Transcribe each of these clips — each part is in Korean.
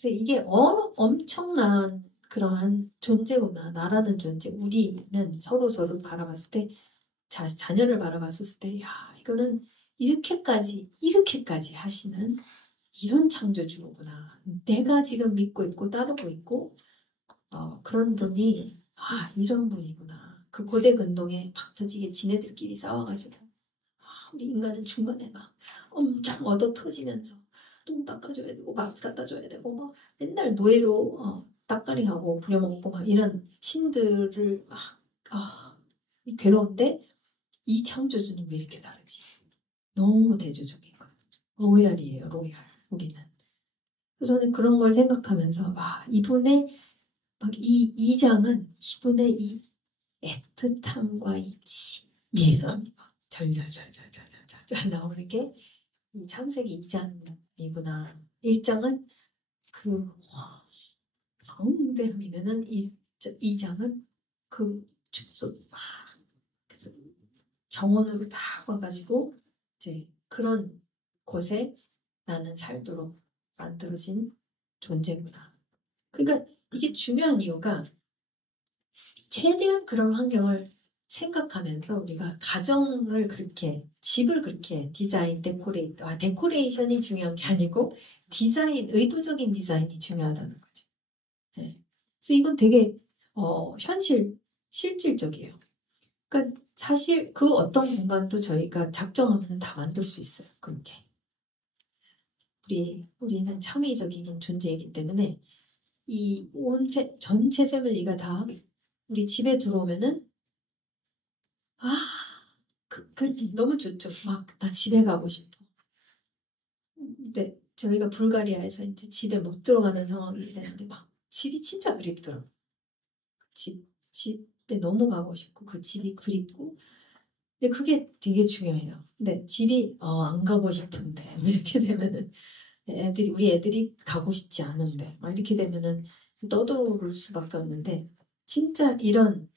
그래서 이게 엄청난 그러한 존재구나. 나라는 존재. 우리는 서로서로 바라봤을 때, 자녀를 바라봤을 때, 야, 이거는 이렇게까지 하시는 이런 창조주구나. 내가 지금 믿고 있고 따르고 있고, 그런 분이, 이런 분이구나. 그 고대 근동에 막 터지게 지네들끼리 싸워가지고, 우리 인간은 중간에 막 엄청 얻어 터지면서, 똥 닦아줘야 되고, 밥 갖다 줘야 되고, 막 맨날 노예로, 따까리하고 부려먹고 막 이런 신들을 막, 괴로운데, 이 창조주는 왜 이렇게 다르지? 너무 대조적인 거예요. 로얄이에요, 로얄. 우리는. 그래서 저는 그런 걸 생각하면서 이분의 막 이 장은 이분의 이 애틋함과 이 미남이 막 절절절절절절 나오는 게 이 창세기 2장이구나. 1장은 그 광대함이면은 2장은 그 축소 막 그래서 정원으로 다 와가지고 이제 그런 곳에 나는 살도록 만들어진 존재구나. 그러니까 이게 중요한 이유가 최대한 그런 환경을 생각하면서 우리가 가정을 그렇게 집을 그렇게 디자인, 데코레이션이 중요한 게 아니고 디자인, 의도적인 디자인이 중요하다는 거죠. 네. 그래서 이건 되게 실질적이에요. 그러니까 사실 그 어떤 공간도 저희가 작정하면 다 만들 수 있어요. 그렇게. 우리는 창의적인 존재이기 때문에 이 전체 패밀리가 다 우리 집에 들어오면은 너무 좋죠. 막 나 집에 가고 싶어. 근데 저희가 불가리아에서 이제 집에 못 들어가는 상황이 되는데 막 집이 진짜 그립더라고. 집에 너무 가고 싶고 그 집이 그립고 근데 그게 되게 중요해요. 근데 집이 안 가고 싶은데 이렇게 되면은 우리 애들이 가고 싶지 않은데 막 이렇게 되면은 떠돌을 수밖에 없는데 진짜 이런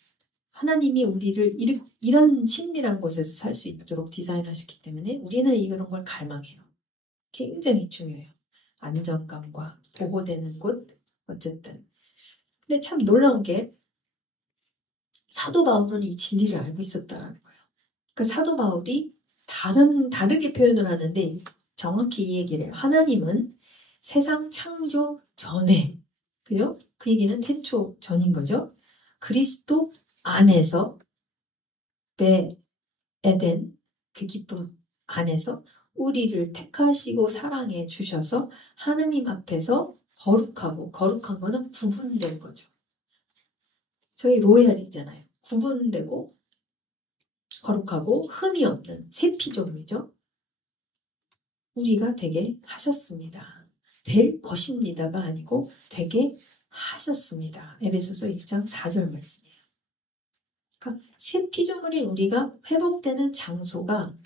하나님이 우리를 이런 친밀한 곳에서 살 수 있도록 디자인하셨기 때문에 우리는 이런 걸 갈망해요. 굉장히 중요해요. 안정감과 보호되는 곳 어쨌든. 근데 참 놀라운 게 사도 바울은 이 진리를 알고 있었다는 거예요. 그 사도 바울이 다르게 표현을 하는데 정확히 이 얘기를 해요. 하나님은 세상 창조 전에 그죠? 그 얘기는 태초 전인 거죠. 그리스도 안에서 에덴 그 기쁨 안에서 우리를 택하시고 사랑해 주셔서 하나님 앞에서 거룩한 거는 구분된 거죠. 저희 로얄이잖아요. 구분되고 거룩하고 흠이 없는 새 피조물이죠. 우리가 되게 하셨습니다. 될 것입니다가 아니고 되게 하셨습니다. 에베소서 1장 4절 말씀이에요. 그러니까 새 피조물인 우리가 회복되는 장소가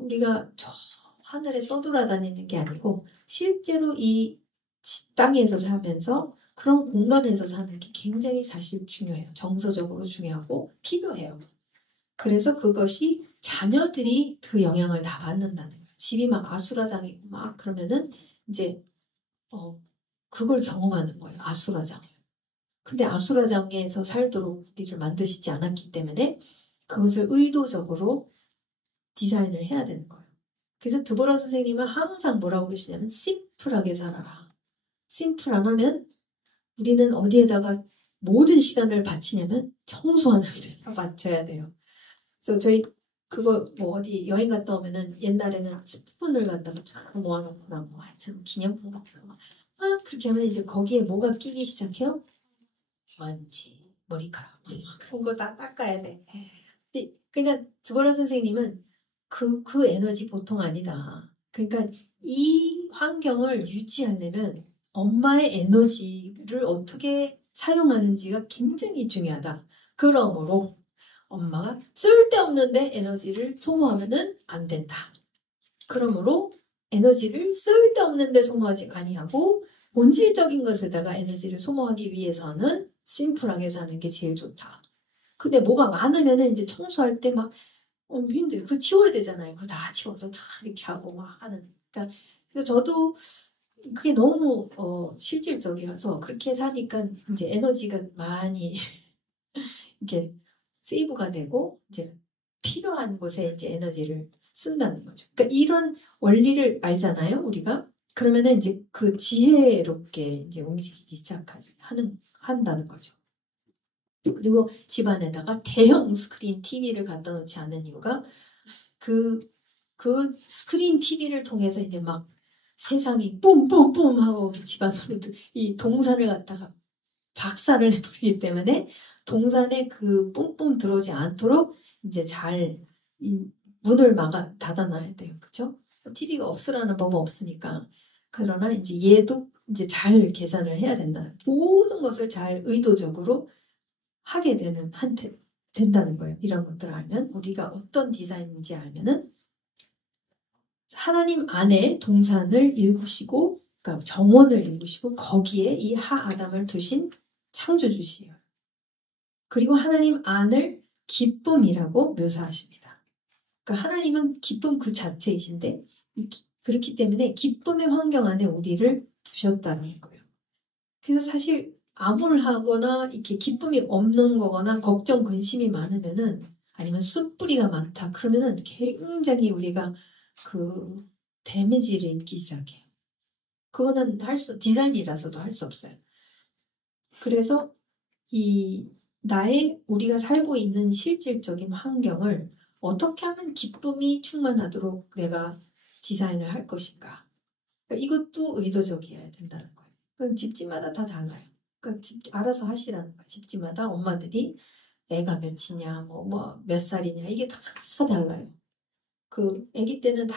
우리가 저 하늘에 떠돌아다니는 게 아니고 실제로 이 땅에서 살면서 그런 공간에서 사는 게 굉장히 사실 중요해요. 정서적으로 중요하고 필요해요. 그래서 그것이 자녀들이 그 영향을 다 받는다는 거예요. 집이 막 아수라장이고 막 그러면은 이제 그걸 경험하는 거예요. 아수라장을. 근데 아수라장에서 살도록 우리를 만드시지 않았기 때문에 그것을 의도적으로 디자인을 해야 되는 거예요. 그래서 드보라 선생님은 항상 뭐라고 그러시냐면 심플하게 살아라. 심플 안 하면 우리는 어디에다가 모든 시간을 바치냐면 청소하는 데다 바쳐야 돼요. 그래서 저희 그거 뭐 어디 여행 갔다 오면은 옛날에는 스푼을 갖다가 쫙 모아놓거나 뭐 하여튼 기념품 같은 거 그렇게 하면 이제 거기에 뭐가 끼기 시작해요? 먼지, 머리카락 그런 거 다 닦아야 돼. 그러니까 드보라 선생님은 그 에너지 보통 아니다. 그러니까 이 환경을 유지하려면 엄마의 에너지를 어떻게 사용하는지가 굉장히 중요하다. 그러므로 엄마가 쓸데없는데 에너지를 소모하면은 안 된다. 그러므로 에너지를 쓸데없는데 소모하지 아니하고 본질적인 것에다가 에너지를 소모하기 위해서는 심플하게 사는 게 제일 좋다. 근데 뭐가 많으면은 이제 청소할 때 막 힘들어. 그거 치워야 되잖아요. 그거 다 치워서 다 이렇게 하고 막 하는. 그러니까 그래서 저도 그게 너무 실질적이어서 그렇게 사니까 이제 에너지가 많이 이렇게 세이브가 되고 이제 필요한 곳에 이제 에너지를 쓴다는 거죠. 그러니까 이런 원리를 알잖아요, 우리가. 그러면은 이제 그 지혜롭게 이제 움직이기 한다는 거죠. 그리고 집안에다가 대형 스크린 TV를 갖다 놓지 않는 이유가 그 스크린 TV를 통해서 이제 막 세상이 뿜뿜뿜 하고 우리 집안으로 이 동산을 갖다가 박살을 내버리기 때문에 동산에 그 뿜뿜 들어오지 않도록 이제 잘 문을 닫아놔야 돼요. 그죠? TV가 없으라는 법은 없으니까. 그러나 이제 얘도 이제 잘 계산을 해야 된다. 모든 것을 잘 의도적으로 하게 된다는 거예요. 이런 것들을 알면 우리가 어떤 디자인인지 알면은 하나님 안에 동산을 일구시고 그러니까 정원을 일구시고 거기에 이 하아담을 두신 창조주시에요. 그리고 하나님 안을 기쁨이라고 묘사하십니다. 그러니까 하나님은 기쁨 그 자체이신데 그렇기 때문에 기쁨의 환경 안에 우리를 두셨다는 거예요. 그래서 사실 암울하거나 이렇게 기쁨이 없는 거거나 걱정, 근심이 많으면은 아니면 숯불이가 많다. 그러면은 굉장히 우리가 그 데미지를 입기 시작해요. 그거는 디자인이라서도 할 수 없어요. 그래서 우리가 살고 있는 실질적인 환경을 어떻게 하면 기쁨이 충만하도록 내가 디자인을 할 것인가. 그러니까 이것도 의도적이어야 된다는 거예요. 그건 집집마다 다 달라요. 그러니까 알아서 하시라는 거예요. 집집마다 엄마들이 애가 몇이냐, 몇 살이냐, 이게 다 달라요. 그 아기 때는 다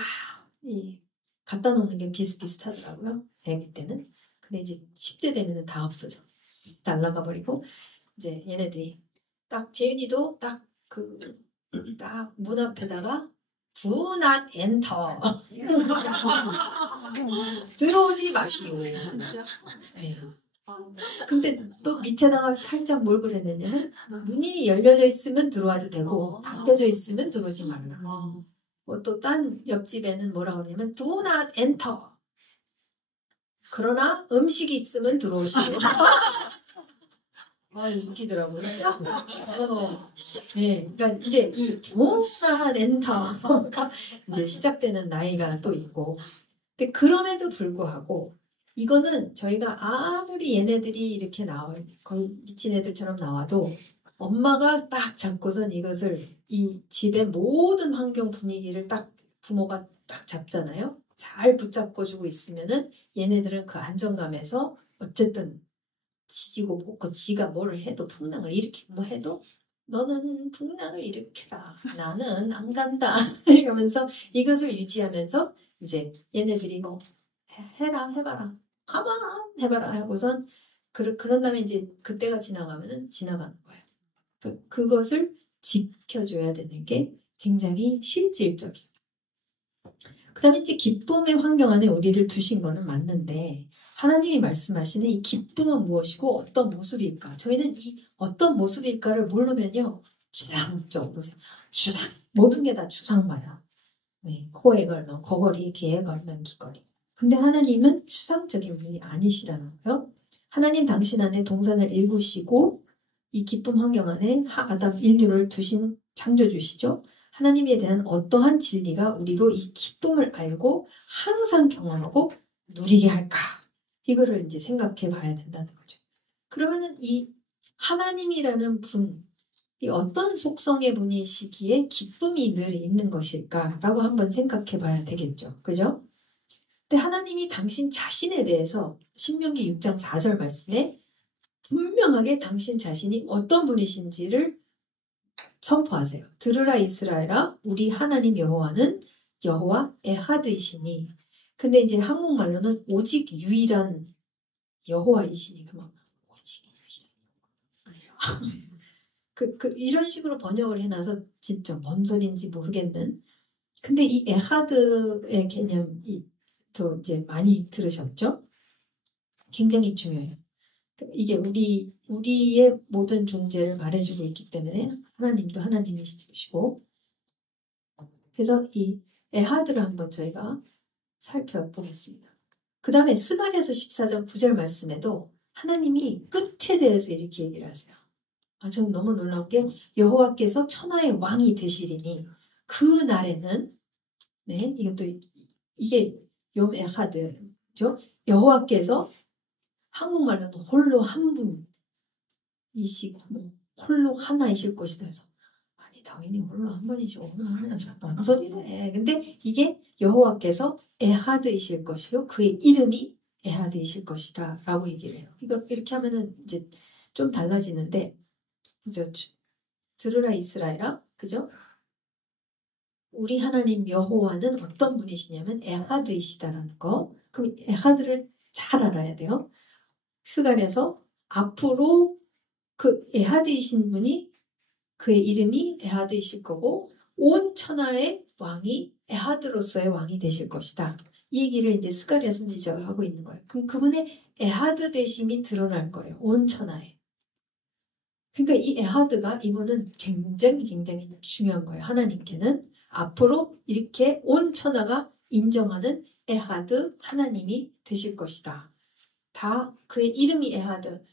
갖다 놓는 게 비슷비슷하더라고요. 아기 때는. 근데 이제 10대 되면은 다 없어져. 날라가 버리고 이제 얘네들이 딱 재윤이도 딱 문 앞에다가 Do not enter. 들어오지 마시오. 네. 근데 또 밑에다가 살짝 뭘 그랬느냐면 문이 열려져 있으면 들어와도 되고 닫혀져 있으면 들어오지 말라. 또 딴 옆집에는 뭐라 그러냐면 Do not enter. 그러나 음식이 있으면 들어오시오. 웃기더라고요. 네, 그러니까 이제 이 Do not enter가 이제 시작되는 나이가 또 있고, 근데 그럼에도 불구하고 이거는 저희가 아무리 얘네들이 이렇게 거의 미친 애들처럼 나와도 엄마가 딱 잡고선 이것을 이 집의 모든 환경 분위기를 딱 부모가 딱 잡잖아요. 잘 붙잡고 주고 있으면은 얘네들은 그 안정감에서 어쨌든 지지고 볶고 지가 뭐를 해도 풍랑을 일으키고 뭐 해도 너는 풍랑을 일으켜라. 나는 안 간다. 이러면서 이것을 유지하면서 이제 얘네들이 뭐 해봐라. 가만 해봐라 하고선 그런 다음에 이제 그때가 지나가면은 지나가는 거예요. 그것을 지켜줘야 되는 게 굉장히 실질적이에요. 그 다음에 이제 기쁨의 환경 안에 우리를 두신 거는 맞는데 하나님이 말씀하시는 이 기쁨은 무엇이고 어떤 모습일까? 저희는 이 어떤 모습일까를 모르면요. 추상적으로 모든 게 다 추상마야. 코에 걸면 코걸이, 귀에 걸면 귀걸이. 근데 하나님은 추상적인 분이 아니시라는 거예요. 하나님 당신 안에 동산을 일구시고 이 기쁨 환경 안에 아담 인류를 두신 창조주시죠. 하나님에 대한 어떠한 진리가 우리로 이 기쁨을 알고 항상 경험하고 누리게 할까? 이거를 이제 생각해 봐야 된다는 거죠. 그러면은 이 하나님이라는 이 어떤 속성의 분이시기에 기쁨이 늘 있는 것일까라고 한번 생각해 봐야 되겠죠. 그죠? 근데 하나님이 당신 자신에 대해서 신명기 6장 4절 말씀에 분명하게 당신 자신이 어떤 분이신지를 선포하세요. 들으라 이스라엘아 우리 하나님 여호와는 여호와 에하드이시니. 근데 이제 한국말로는 오직 유일한 여호와이시니 오직 유일한 이런 식으로 번역을 해놔서 진짜 뭔 소리인지 모르겠는. 근데 이 에하드의 개념이 또 이제 많이 들으셨죠? 굉장히 중요해요. 이게 우리의 모든 존재를 말해주고 있기 때문에 하나님도 하나님이시고. 그래서 이 에하드를 한번 저희가 살펴보겠습니다. 그 다음에 스가랴서 14장 9절 말씀에도 하나님이 끝에 대해서 이렇게 얘기를 하세요. 저는 너무 놀라운 게 여호와께서 천하의 왕이 되시리니 그 날에는 네, 이게 욤 에하드죠. 여호와께서 한국말로는 홀로 한 분이시고 홀로 하나이실 것이다. 그래서 아니 당연히 홀로 한 분이시고 홀로 하나이시고 뭔 소리래. 근데 이게 여호와께서 에하드이실 것이요 그의 이름이 에하드이실 것이다 라고 얘기를 해요. 이걸 이렇게 하면은 이제 좀 달라지는데 그죠? 들으라 이스라엘아, 그죠? 우리 하나님 여호와는 어떤 분이시냐면 에하드이시다라는 거. 그럼 에하드를 잘 알아야 돼요. 스가랴서 앞으로 그 에하드이신 분이 그의 이름이 에하드이실 거고 온 천하의 왕이 에하드로서의 왕이 되실 것이다. 이 얘기를 이제 스가랴 선지자가 하고 있는 거예요. 그럼 그분의 에하드 되심이 드러날 거예요. 온 천하에. 그러니까 이 에하드가 이분은 굉장히 중요한 거예요. 하나님께는 앞으로 이렇게 온 천하가 인정하는 에하드 하나님이 되실 것이다. 다 그의 이름이 에하드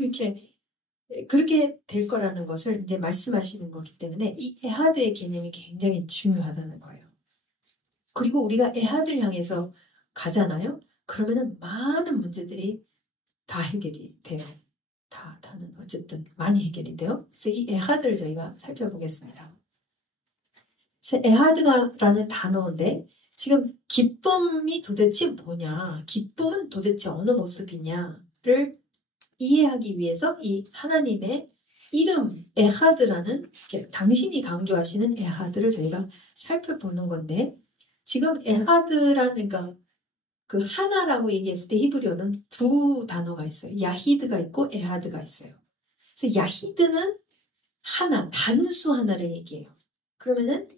이렇게 그렇게 될 거라는 것을 이제 말씀하시는 거기 때문에 이 에하드의 개념이 굉장히 중요하다는 거예요. 그리고 우리가 에하드를 향해서 가잖아요. 그러면은 많은 문제들이 다 해결이 돼요. 다는 어쨌든 많이 해결이 돼요. 그래서 이 에하드를 저희가 살펴보겠습니다. 그래서 에하드라는 단어인데 지금 기쁨이 도대체 뭐냐, 기쁨은 도대체 어느 모습이냐를 이해하기 위해서 이 하나님의 이름 에하드라는 당신이 강조하시는 에하드를 저희가 살펴보는 건데 지금 에하드라는 그 하나라고 얘기했을 때 히브리어는 두 단어가 있어요. 야히드가 있고 에하드가 있어요. 그래서 야히드는 하나, 단수 하나를 얘기해요. 그러면은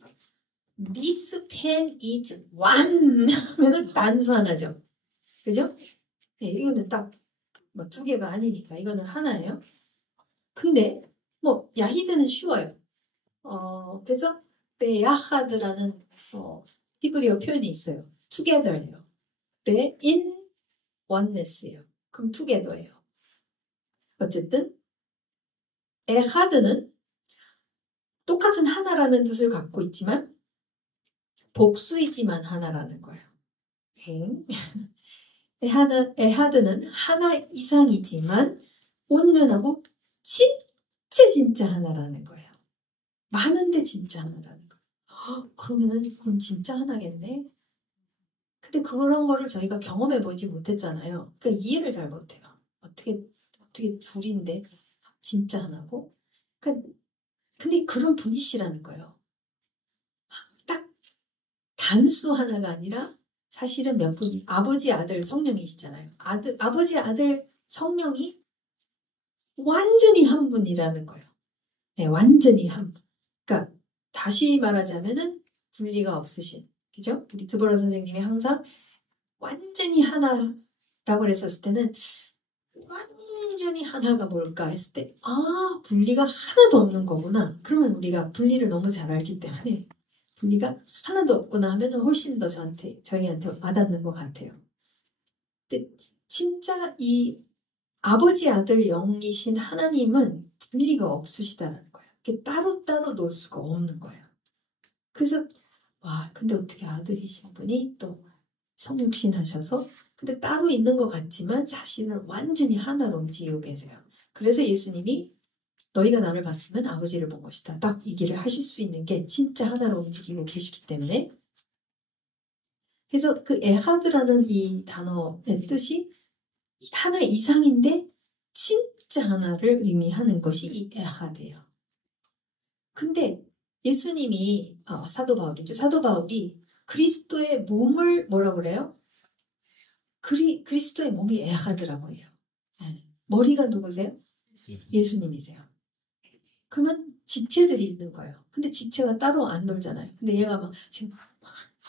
This pen is one 하면은 단수 하나죠. 그죠? 네, 이거는 딱 뭐 두 개가 아니니까 이거는 하나예요. 근데 뭐 야히드는 쉬워요. 그래서 베야하드라는 히브리어 표현이 있어요. together예요. 배 in oneness예요. 그럼 together예요. 어쨌든 에하드는 똑같은 하나라는 뜻을 갖고 있지만 복수이지만 하나라는 거예요. 에하드는 하나 이상이지만 온전하고 진짜 하나라는 거예요. 많은데 진짜 하나라는 거예요. 그러면은 그건 진짜 하나겠네. 근데 그런 거를 저희가 경험해 보지 못했잖아요. 그러니까 이해를 잘 못해요. 어떻게 둘인데 진짜 하나고. 그러니까 근데 그런 분이시라는 거예요. 딱 단수 하나가 아니라 사실은 몇 분이 아버지 아들 성령이시잖아요. 아버지 아들 성령이 완전히 한 분이라는 거예요. 네, 완전히 한 분. 그러니까 다시 말하자면은 분리가 없으신, 그죠? 우리 드보라 선생님이 항상 완전히 하나라고 했었을 때는 완전히 하나가 뭘까 했을 때 분리가 하나도 없는 거구나. 그러면 우리가 분리를 너무 잘 알기 때문에 분리가 하나도 없구나 하면 훨씬 더 저희한테 와닿는 것 같아요. 근데 진짜 이 아버지 아들 영이신 하나님은 분리가 없으시다는 거예요. 이렇게 따로따로 놓을 수가 없는 거예요. 그래서 근데 어떻게 아들이신 분이 또 성육신 하셔서 근데 따로 있는 것 같지만 사실은 완전히 하나로 움직이고 계세요. 그래서 예수님이 너희가 나를 봤으면 아버지를 본 것이다. 딱 얘기를 하실 수 있는 게 진짜 하나로 움직이고 계시기 때문에 그래서 그 에하드라는 이 단어의 뜻이 하나 이상인데 진짜 하나를 의미하는 것이 이 에하드예요. 근데 예수님이 사도 바울이죠. 사도 바울이 그리스도의 몸을 뭐라고 그래요? 그리스도의 몸이 에하드라고 해요. 네. 머리가 누구세요? 예수님이세요. 그러면 지체들이 있는 거예요. 근데 지체가 따로 안 놀잖아요. 근데 얘가 막 지금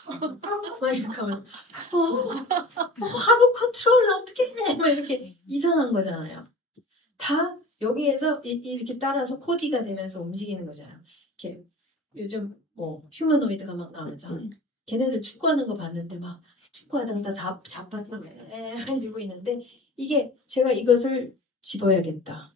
막 이렇게 하면 하루 컨트롤 어떻게 해? 막 이렇게 이상한 거잖아요. 다 여기에서 이렇게 따라서 코디가 되면서 움직이는 거잖아요. 이렇게 요즘 뭐 휴머노이드가 막 나오면서 걔네들 축구하는 거 봤는데 막 축구하다가 다 자빠지고 이러고 있는데 이게 제가 이것을 집어야겠다.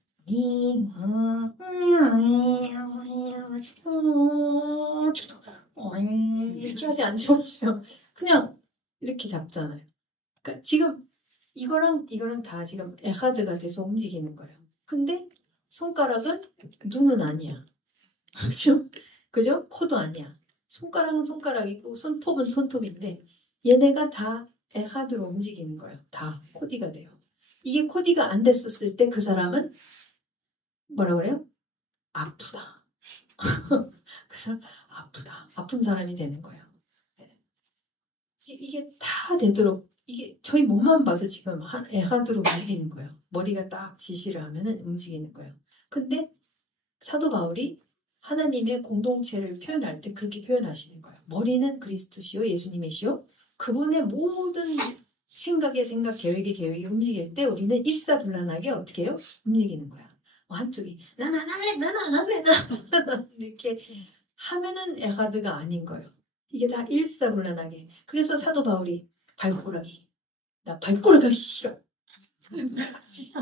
이렇게 하지 않잖아요. 그냥 이렇게 잡잖아요. 그러니까 지금 이거랑 다 지금 에하드가 돼서 움직이는 거예요. 근데 손가락은 눈은 아니야. 그죠? 그죠? 코도 아니야. 손가락은 손가락이고 손톱은 손톱인데 얘네가 다 에하드로 움직이는 거예요. 다 코디가 돼요. 이게 코디가 안 됐었을 때 그 사람은 뭐라 그래요? 아프다. 그 사람 아프다. 아픈 사람이 되는 거예요. 이게 다 되도록 이게 저희 몸만 봐도 지금 에하드로 움직이는 거예요. 머리가 딱 지시를 하면은 움직이는 거예요. 근데 사도 바울이 하나님의 공동체를 표현할 때 그렇게 표현하시는 거예요. 머리는 그리스도시요 예수님이시요. 그분의 모든 생각의 생각, 계획의 계획이 움직일 때 우리는 일사불란하게 어떻게 해요? 움직이는 거야. 한쪽이 나는 안 할래, 나는 안 할래, 나는 이렇게 하면은 에하드가 아닌 거예요. 이게 다 일사불란하게. 그래서 사도 바울이 발꼬락이 나 발꼬락 하기 싫어.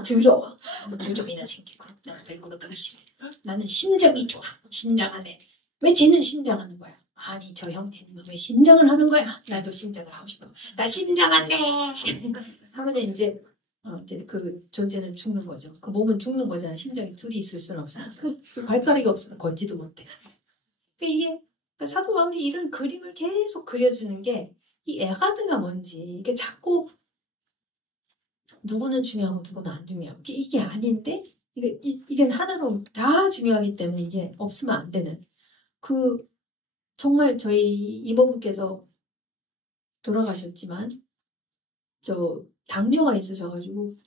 더러워. 무좀이나 생기고 나는 발꼬락 하기 싫어. 나는 심장이 좋아. 심장하네. 왜 쟤는 심장하는 거야? 아니 저 형제님은 왜 심장을 하는 거야? 나도 심장을 하고 싶어. 나 심장할래. 하면 이제 그 존재는 죽는 거죠. 그 몸은 죽는 거잖아. 심장이 둘이 있을 수는 없어. 발가락이 없으면 걷지도 못해. 이게 그러니까 사도 바울이 이런 그림을 계속 그려주는 게 이 에하드가 뭔지 이게 자꾸 누구는 중요하고 누구는 안 중요하고 이게 아닌데 이게 하나로 다 중요하기 때문에 이게 없으면 안 되는 그 정말 저희 이모부께서 돌아가셨지만 저 당뇨가 있으셔가지고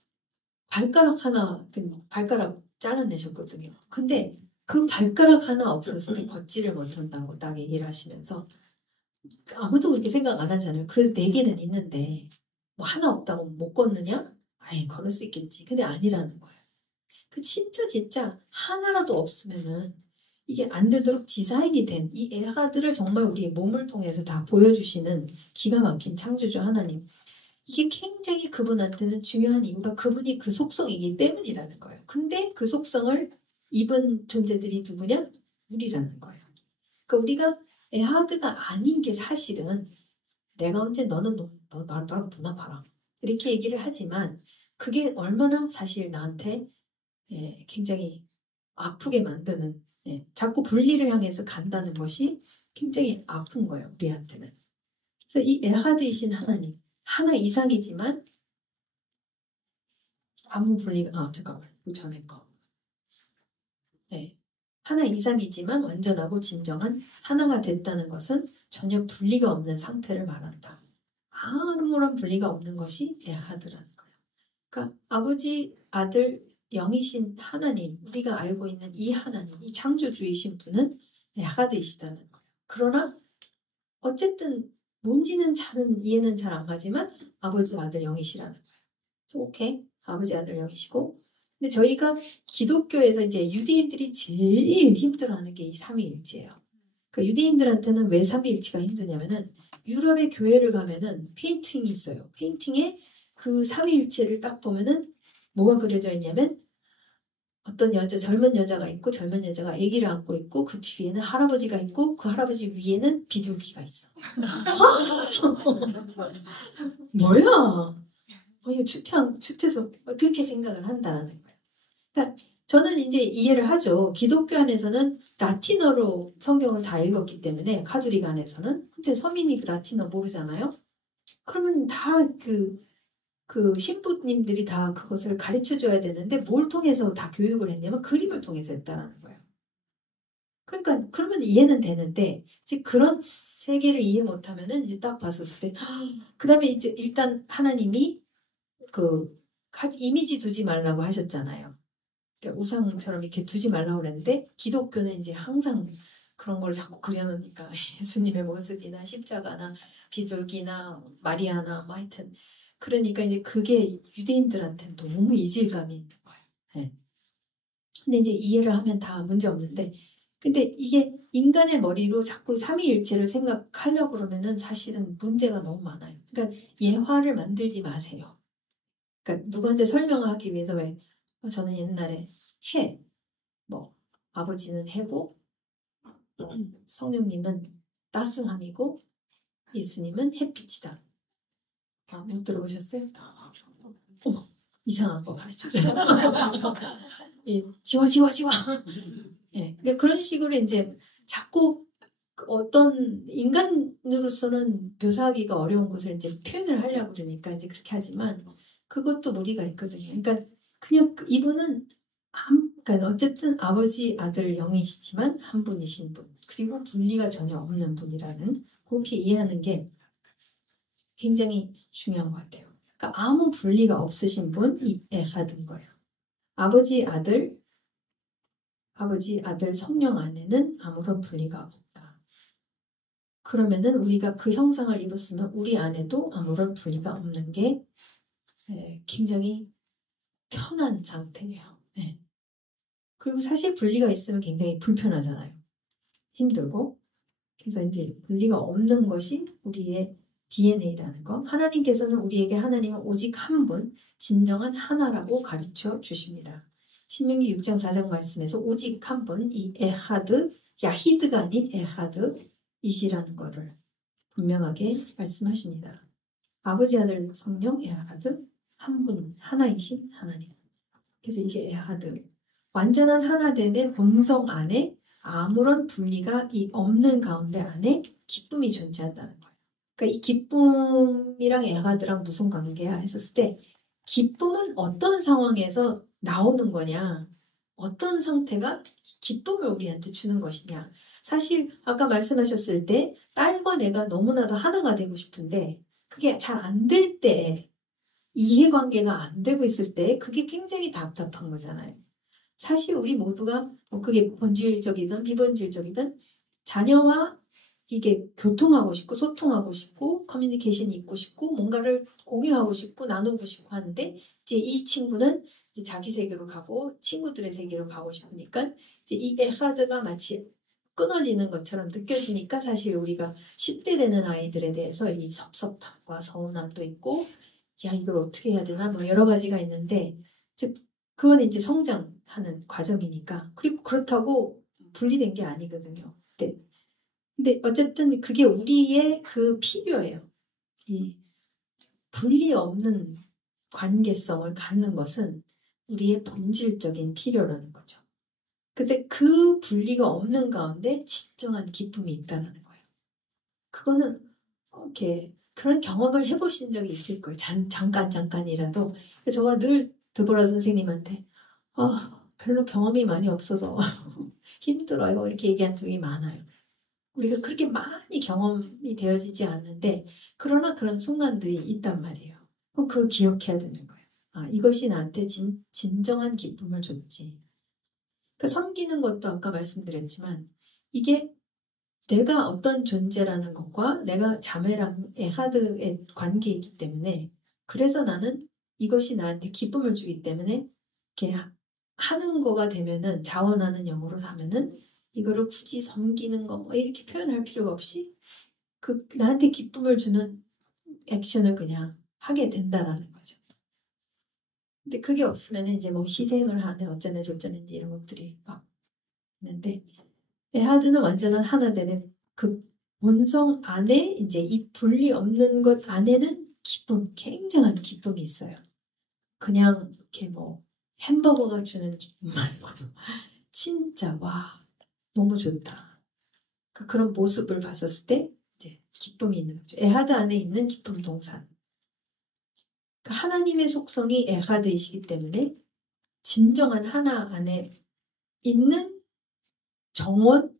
발가락 잘라내셨거든요. 근데 그 발가락 하나 없었을 때 걷지를 못한다고 딱 얘기를 하시면서 아무도 그렇게 생각 안 하잖아요. 그래서 4개는 있는데 뭐 하나 없다고 못 걷느냐? 아예 걸을 수 있겠지. 근데 아니라는 거예요. 그 진짜 하나라도 없으면은 이게 안 되도록 디자인이 된 이 에하드를 정말 우리의 몸을 통해서 다 보여주시는 기가 막힌 창조주 하나님. 이게 굉장히 그분한테는 중요한 이유가 그분이 그 속성이기 때문이라는 거예요. 근데 그 속성을 입은 존재들이 누구냐? 우리라는 거예요. 그러니까 우리가 에하드가 아닌 게 사실은 내가 언제 너랑 누나 봐라. 이렇게 얘기를 하지만 그게 얼마나 사실 나한테 굉장히 아프게 만드는 자꾸 분리를 향해서 간다는 것이 굉장히 아픈 거예요. 우리한테는. 그래서 이 에하드이신 하나님 하나 이상이지만 아무 분리가 잠깐만 그 전에 거 하나 이상이지만 완전하고 진정한 하나가 됐다는 것은 전혀 분리가 없는 상태를 말한다. 아무런 분리가 없는 것이 에하드라는 거예요. 그러니까 아버지, 아들, 영이신 하나님, 우리가 알고 있는 이 하나님, 이 창조주이신 분은 에하드이시다는 거예요. 그러나 어쨌든 뭔지는 이해는 잘 안 가지만 아버지, 아들, 영이시라는 거예요. 그래서 오케이, 아버지, 아들, 영이시고 근데 저희가 기독교에서 이제 유대인들이 제일 힘들어하는 게 이 삼위일체예요. 그러니까 유대인들한테는 왜 삼위일체가 힘드냐면은 유럽의 교회를 가면은 페인팅이 있어요. 페인팅에 그 삼위일체를 딱 보면은 뭐가 그려져 있냐면 어떤 젊은 여자가 있고 젊은 여자가 아기를 안고 있고 그 뒤에는 할아버지가 있고 그 할아버지 위에는 비둘기가 있어. 뭐야? 이거 추태서 그렇게 생각을 한다는 거예요. 그러니까 저는 이제 이해를 하죠. 기독교 안에서는 라틴어로 성경을 다 읽었기 때문에 카톨릭 안에서는. 근데 서민이 그 라틴어 모르잖아요. 그러면 다 그 신부님들이 다 그것을 가르쳐 줘야 되는데 뭘 통해서 다 교육을 했냐면 그림을 통해서 했다는 거예요. 그러니까 그러면 이해는 되는데 이제 그런 세계를 이해 못하면은 이제 딱 봤었을 때 그다음에 이제 일단 하나님이 그 이미지 두지 말라고 하셨잖아요. 그러니까 우상처럼 이렇게 두지 말라고 그랬는데 기독교는 이제 항상 그런 걸 자꾸 그려놓으니까 예수님의 모습이나 십자가나 비둘기나 마리아나 뭐 하여튼 그러니까 이제 그게 유대인들한테는 너무 이질감이 있는 거예요. 네. 근데 이제 이해를 하면 다 문제 없는데 근데 이게 인간의 머리로 자꾸 삼위일체를 생각하려고 그러면은 사실은 문제가 너무 많아요. 그러니까 예화를 만들지 마세요. 그러니까 누구한테 설명하기 위해서 왜 저는 옛날에 해, 뭐 아버지는 해고 성령님은 따스함이고 예수님은 햇빛이다. 못 들어보셨어요? 어머, 이상한 거 가르쳐줘요. 예, 지워. 예, 그러니까 그런 식으로 이제 자꾸 어떤 인간으로서는 묘사하기가 어려운 것을 이제 표현을 하려고 그러니까 이제 그렇게 하지만 그것도 무리가 있거든요. 그러니까 그냥 이분은 그러니까 어쨌든 아버지, 아들, 영이시지만 한 분이신 분, 그리고 분리가 전혀 없는 분이라는 그렇게 이해하는 게 굉장히 중요한 것 같아요. 그러니까 아무 분리가 없으신 분이 에하드인 거예요. 아버지, 아들, 성령 안에는 아무런 분리가 없다. 그러면은 우리가 그 형상을 입었으면 우리 안에도 아무런 분리가 없는 게 굉장히 편한 상태예요. 네. 그리고 사실 분리가 있으면 굉장히 불편하잖아요. 힘들고. 그래서 이제 분리가 없는 것이 우리의 DNA라는 거. 하나님께서는 우리에게 하나님은 오직 한 분, 진정한 하나라고 가르쳐 주십니다. 신명기 6장 4장 말씀에서 오직 한 분, 이 에하드, 야히드가 아닌 에하드이시라는 거를 분명하게 말씀하십니다. 아버지, 아들, 성령, 에하드, 한 분, 하나이신 하나님. 그래서 이게 에하드. 완전한 하나됨의 본성 안에 아무런 분리가 없는 가운데 안에 기쁨이 존재한다는 거예요. 그러니까 이 기쁨이랑 에하드랑 무슨 관계야 했었을 때 기쁨은 어떤 상황에서 나오는 거냐, 어떤 상태가 기쁨을 우리한테 주는 것이냐. 사실 아까 말씀하셨을 때 딸과 내가 너무나도 하나가 되고 싶은데 그게 잘 안 될 때, 이해관계가 안 되고 있을 때 그게 굉장히 답답한 거잖아요. 사실 우리 모두가 그게 본질적이든 비본질적이든 자녀와 이게 교통하고 싶고 소통하고 싶고 커뮤니케이션이 있고 싶고 뭔가를 공유하고 싶고 나누고 싶고 하는데 이제 이 친구는 이제 자기 세계로 가고 친구들의 세계로 가고 싶으니까 이제 이 에하드가 마치 끊어지는 것처럼 느껴지니까 사실 우리가 10대 되는 아이들에 대해서 이 섭섭함과 서운함도 있고 야 이걸 어떻게 해야 되나 뭐 여러 가지가 있는데 즉 그건 이제 성장하는 과정이니까. 그리고 그렇다고 분리된 게 아니거든요. 네. 근데 어쨌든 그게 우리의 그 필요예요. 이 분리 없는 관계성을 갖는 것은 우리의 본질적인 필요라는 거죠. 근데 그 분리가 없는 가운데 진정한 기쁨이 있다는 거예요. 그거는 이렇게 그런 경험을 해보신 적이 있을 거예요. 잠깐이라도. 제가 늘 드보라 선생님한테 별로 경험이 많이 없어서 힘들어요. 이렇게 얘기한 적이 많아요. 우리가 그렇게 많이 경험이 되어지지 않는데 그러나 그런 순간들이 있단 말이에요. 그럼 그걸 기억해야 되는 거예요. 이것이 나한테 진정한 기쁨을 줬지. 그 섬기는 것도 아까 말씀드렸지만 이게 내가 어떤 존재라는 것과 내가 자매랑 에하드의 관계이기 때문에 그래서 나는 이것이 나한테 기쁨을 주기 때문에 이렇게 하는 거가 되면은 자원하는 영으로 하면은 이거를 굳이 섬기는 거 뭐 이렇게 표현할 필요가 없이 그 나한테 기쁨을 주는 액션을 그냥 하게 된다라는 거죠. 근데 그게 없으면 이제 뭐 희생을 하네 어쩌네 저쩌네 이런 것들이 막 있는데 에하드는 완전한 하나 되는 그 본성 안에 이제 이 분리 없는 것 안에는 기쁨, 굉장한 기쁨이 있어요. 그냥 이렇게 뭐 햄버거가 주는 기쁨 말고 진짜 와 너무 좋다. 그러니까 그런 모습을 봤었을 때 이제 기쁨이 있는 거죠. 에하드 안에 있는 기쁨 동산. 그러니까 하나님의 속성이 에하드이시기 때문에 진정한 하나 안에 있는 정원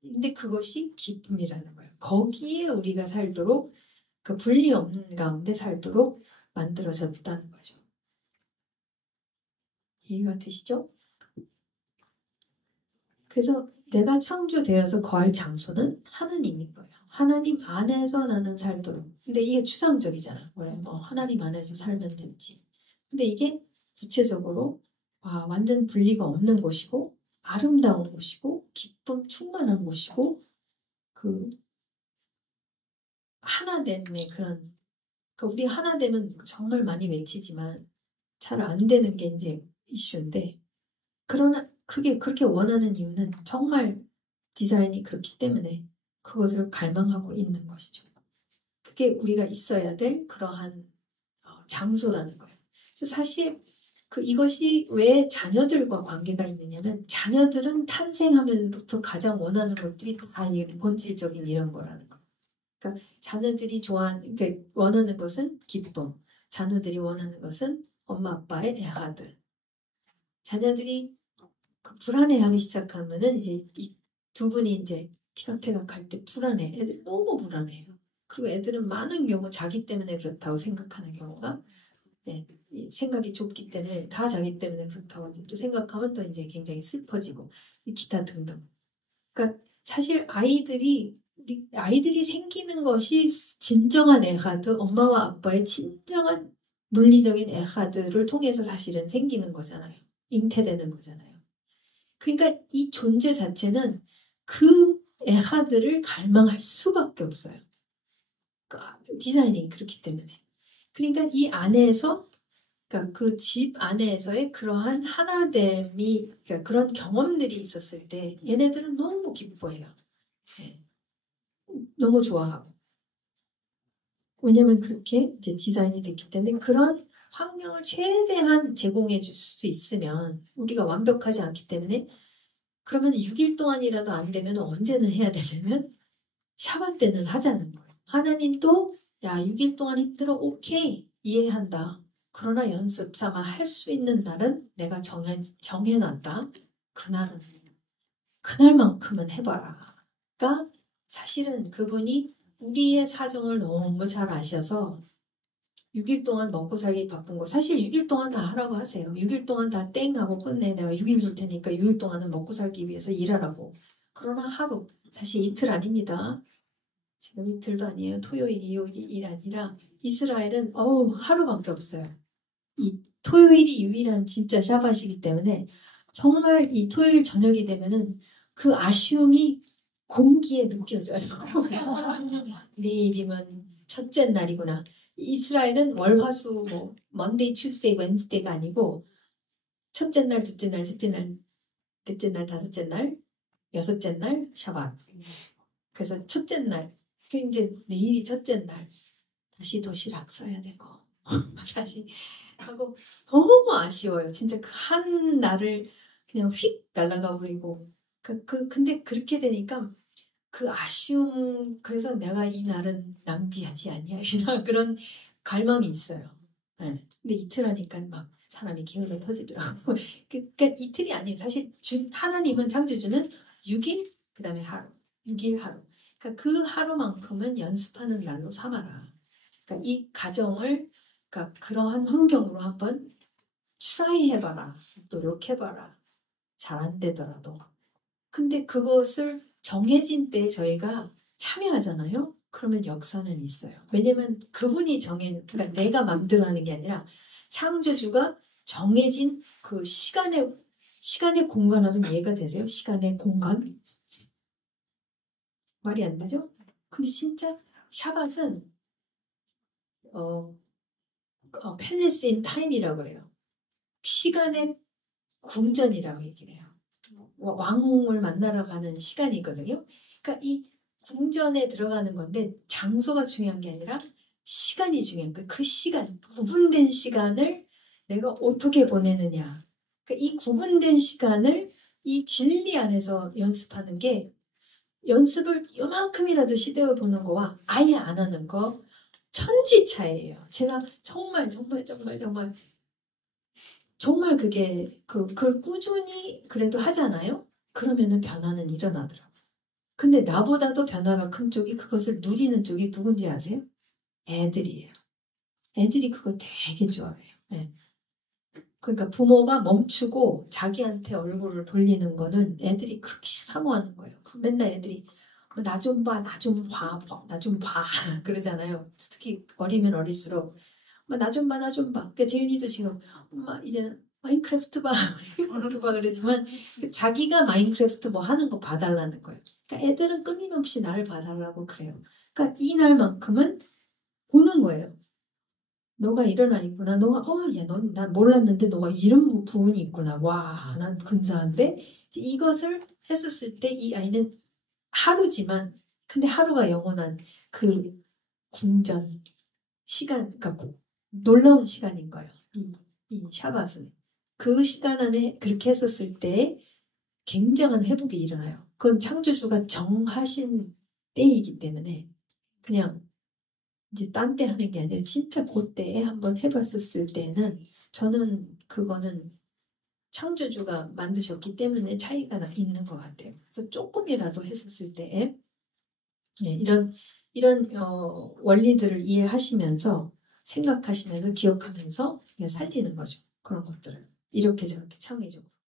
근데 그것이 기쁨이라는 거예요. 거기에 우리가 살도록 그 분리 없는 가운데 살도록 만들어졌다는 거죠. 이해가 되시죠? 그래서 내가 창조되어서 거할 장소는 하나님인 거예요. 하나님 안에서 나는 살도록. 근데 이게 추상적이잖아. 뭐 하나님 안에서 살면 됐지. 근데 이게 구체적으로 완전 분리가 없는 곳이고 아름다운 곳이고 기쁨 충만한 곳이고 그 하나됨의 그런 우리 하나됨은 정말 많이 외치지만 잘 안 되는 게 이제 이슈인데 그러나 그게 그렇게 원하는 이유는 정말 디자인이 그렇기 때문에 그것을 갈망하고 있는 것이죠. 그게 우리가 있어야 될 그러한 장소라는 거예요. 그래서 사실 이것이 왜 자녀들과 관계가 있느냐면 자녀들은 탄생하면서부터 가장 원하는 것들이 다 본질적인 이런 거라는 거예요. 그러니까 자녀들이 그러니까 원하는 것은 기쁨, 자녀들이 원하는 것은 엄마 아빠의 애하드. 자녀들이 불안해하기 시작하면은 이제 이 두 분이 이제 티각태각할 때 불안해. 애들 너무 불안해요. 그리고 애들은 많은 경우 자기 때문에 그렇다고 생각하는 경우가 생각이 좁기 때문에 다 자기 때문에 그렇다고 또 생각하면 또 이제 굉장히 슬퍼지고 기타 등등. 그러니까 사실 아이들이 생기는 것이 진정한 에하드, 엄마와 아빠의 진정한 물리적인 에하드를 통해서 사실은 생기는 거잖아요. 잉태되는 거잖아요. 그러니까 이 존재 자체는 그 에하드를 갈망할 수밖에 없어요. 디자인이 그렇기 때문에. 그러니까 이 안에서 그러니까 그 집 안에서의 그러한 하나됨이 그러니까 그런 경험들이 있었을 때 얘네들은 너무 기뻐해요. 네. 너무 좋아하고. 왜냐면 그렇게 이제 디자인이 됐기 때문에 그런 환경을 최대한 제공해 줄 수 있으면 우리가 완벽하지 않기 때문에 그러면 6일 동안이라도 안 되면 언제는 해야 되냐면 샤bat 때는 하자는 거예요. 하나님도 야 6일 동안 힘들어 오케이 이해한다. 그러나 연습 삼아 할 수 있는 날은 내가 정해놨다. 그날만큼은 해봐라. 그러니까 사실은 그분이 우리의 사정을 너무 잘 아셔서 6일 동안 먹고 살기 바쁜 거 사실 6일 동안 다 하라고 하세요. 6일 동안 다 땡 하고 끝내. 내가 6일 줄 테니까 6일 동안은 먹고 살기 위해서 일하라고. 그러나 하루 사실 이틀 아닙니다. 지금 이틀도 아니에요. 토요일, 일요일이 아니라 이스라엘은 하루밖에 없어요. 이 토요일이 유일한 진짜 샤밧이기 때문에 정말 이 토요일 저녁이 되면은 그 아쉬움이 공기에 느껴져요. 내일이면 첫째 날이구나. 이스라엘은 월화수 먼데이, 튜스데이, 웬스데이가 아니고 첫째 날, 둘째 날, 셋째 날, 넷째 날, 다섯째 날, 여섯째 날 샤밧. 그래서 첫째 날, 이제 내일이 첫째 날 다시 도시락 써야 되고 다시 하고 너무 아쉬워요. 진짜 그 한 날을 그냥 휙 날아가 버리고 근데 그렇게 되니까 그 아쉬움 그래서 내가 이 날은 낭비하지 아니하리라 그런 갈망이 있어요. 네. 근데 이틀 하니까 막 사람이 게으르 터지더라고. 그러니까 이틀이 아니에요. 사실 하나님은 창조주는 6일 그다음에 하루 6일 하루. 그러니까 그 하루만큼은 연습하는 날로 삼아라. 그러니까 이 가정을 그러니까 그러한 환경으로 한번 트라이 해봐라. 노력해봐라. 잘 안 되더라도. 근데 그것을 정해진 때에 저희가 참여하잖아요. 그러면 역사는 있어요. 왜냐면 그분이 그러니까 내가 마음대로 하는 게 아니라 창조주가 정해진 그 시간의 공간하면 이해가 되세요? 시간의 공간? 말이 안 되죠? 근데 진짜 샤밧은 팰리스 인 타임이라고 그래요. 시간의 궁전이라고 얘기를 해요. 왕을 만나러 가는 시간이거든요. 그러니까 이 궁전에 들어가는 건데 장소가 중요한 게 아니라 시간이 중요한 거예요. 그 시간, 구분된 시간을 내가 어떻게 보내느냐. 그러니까 이 구분된 시간을 이 진리 안에서 연습하는 게 연습을 요만큼이라도 시도해 보는 거와 아예 안 하는 거 천지 차이예요. 제가 정말 그게 그걸 꾸준히 그래도 하잖아요. 그러면은 변화는 일어나더라고요. 근데 나보다도 변화가 큰 쪽이 그것을 누리는 쪽이 누군지 아세요? 애들이에요. 애들이 그거 되게 좋아해요. 네. 그러니까 부모가 멈추고 자기한테 얼굴을 돌리는 거는 애들이 그렇게 사모하는 거예요. 맨날 애들이 나 좀 봐, 나 좀 봐, 나 좀 봐 그러잖아요. 특히 어리면 어릴수록 나 좀 봐, 나 좀 봐. 그러니까 재윤이도 지금 엄마 이제는 마인크래프트 봐, 마인크래프트 봐 그러지만 자기가 마인크래프트 뭐 하는 거 봐달라는 거예요. 그러니까 애들은 끊임없이 나를 봐달라고 그래요. 그러니까 이 날만큼은 보는 거예요. 너가 이런 아이구나. 너가 야, 난 몰랐는데 너가 이런 부분이 있구나. 와, 난 근사한데 이것을 했었을 때 이 아이는 하루지만 근데 하루가 영원한 그 궁전 시간, 그러니까 놀라운 시간인 거예요. 이 샤밧은 그 시간 안에 그렇게 했었을 때 굉장한 회복이 일어나요. 그건 창조주가 정하신 때이기 때문에 그냥 이제 딴 때 하는 게 아니라 진짜 그때에 한번 해봤었을 때는 저는 그거는 창조주가 만드셨기 때문에 차이가 있는 것 같아요. 그래서 조금이라도 했었을 때 예, 이런 원리들을 이해하시면서 생각하시면서 기억하면서 살리는 거죠. 그런 것들을 이렇게 저렇게 창의적으로.